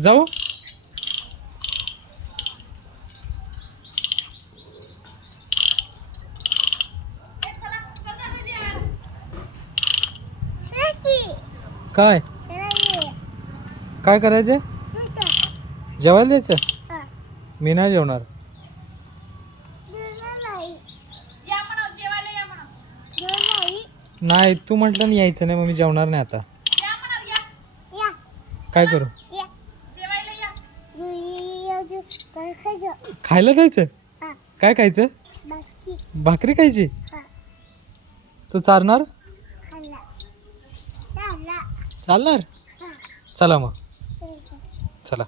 जाऊ. काय काय करायचं? जेवायला द्यायचं? मी नाही जेवणार. नाही तू म्हटलं नाही यायचं नाही, मग मी जेवणार नाही आता. काय करू? खायला जायचं? काय खायचं? भाकरी खायची? तू चालणार? चालणार? चला मग चला.